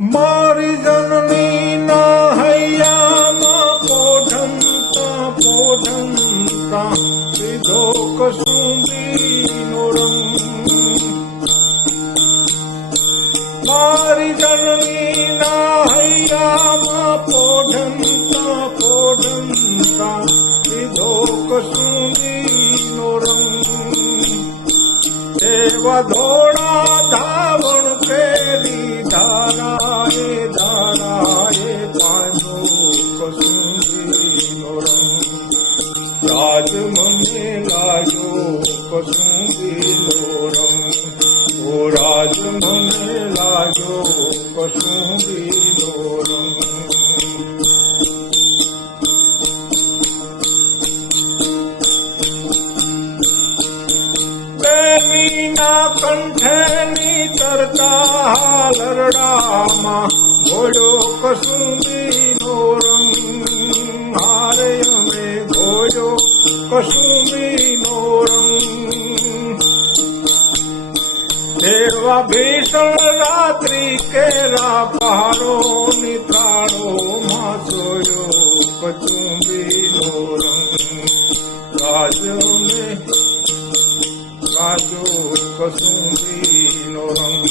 મારી જનની ના હૈયામાં પોઢંતા પોઢંતા લીધો કસુંબીનો રંગ. મારી જનની ના હૈયામાં પોઢંતા પોઢંતા લીધો કસુંબીનો રંગ. એવા ધોળા ધાવણ કેરી ધારાએ ધારાએ પાંજો કસુંબીનો રંગ. રાજ મને લાગ્યો કસુંબીનો રંગ. ઓ રાજ મને લાગ્યો કસુંબીનો રંગ. બેનીના કંઠેની તરતા હાલરડામાં ઘોડ્યો કસુંબીનો રંગ. હારે અમે ઘોડ્યો કસુંબીનો રંગ. એવા ભીષણ રાત્રિ કેરા પહાડો નિત્રાળોમાં સોયો કસુંબીનો રંગ. રાજો કસુંબીનો રંગ.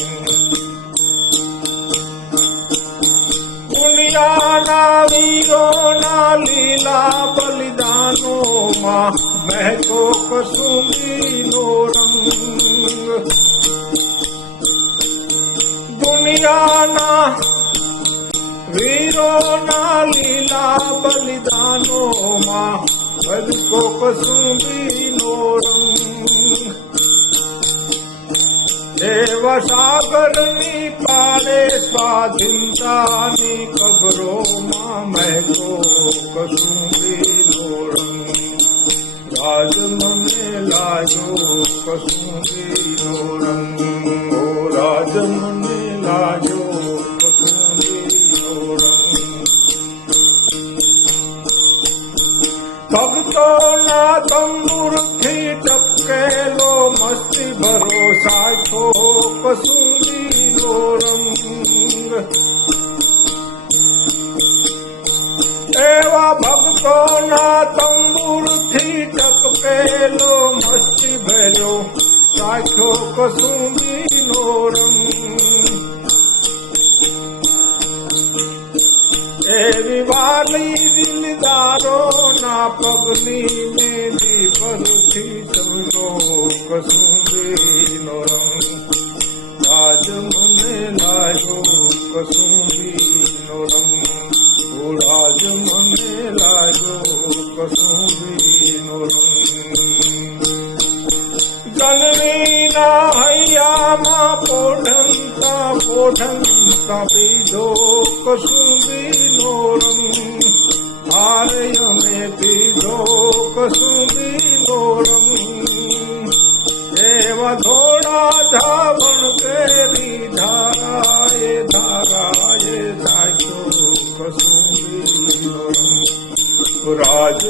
દુનિયાના વીરોના લીલા બલિદાનોમાં મહેકો કસુંબીનો રંગ. દુનિયાના વીરોના લીલા બલિદાનોમાં મહેકો કસુંબીનો રંગ. એવા સાગરની પાળે સ્વાધીનતાની કબરોમાં મહેકો કસુંબીનો રંગ. રાજ મને લાગ્યો કસુંબીનો રંગ. ઓ રાજ મને લાગ્યો કસુંબીનો રંગ. ભક્તોના તંબુરથી ટપકેલો મસ્તી ભરો સાચો કસુંબીનો રંગ. એવા ભક્તોના તંબુરથી ટપકેલો મસ્તી ભર્યો સાચો કસુંબીનો રંગ. એવી વાલી દિલદારોના પગની મેલી પરથી સમજો કસુંબીનો રંગ. રાજ મને લાગ્યો કસુંબીનો રંગ. ઓ રાજ મને લાગ્યો કસુંબીનો રંગ. જનનીના હૈયામાં પોઢંતા પોઢંતા પીધો કસુંબીનો રંગ. હારે અમે પીધો કસુંબીનો રંગ. એવા ધોળા ધાવણ કેરી ધારાએ ધારાએ નાખ્યો કસુંબીનો રંગ. રાજ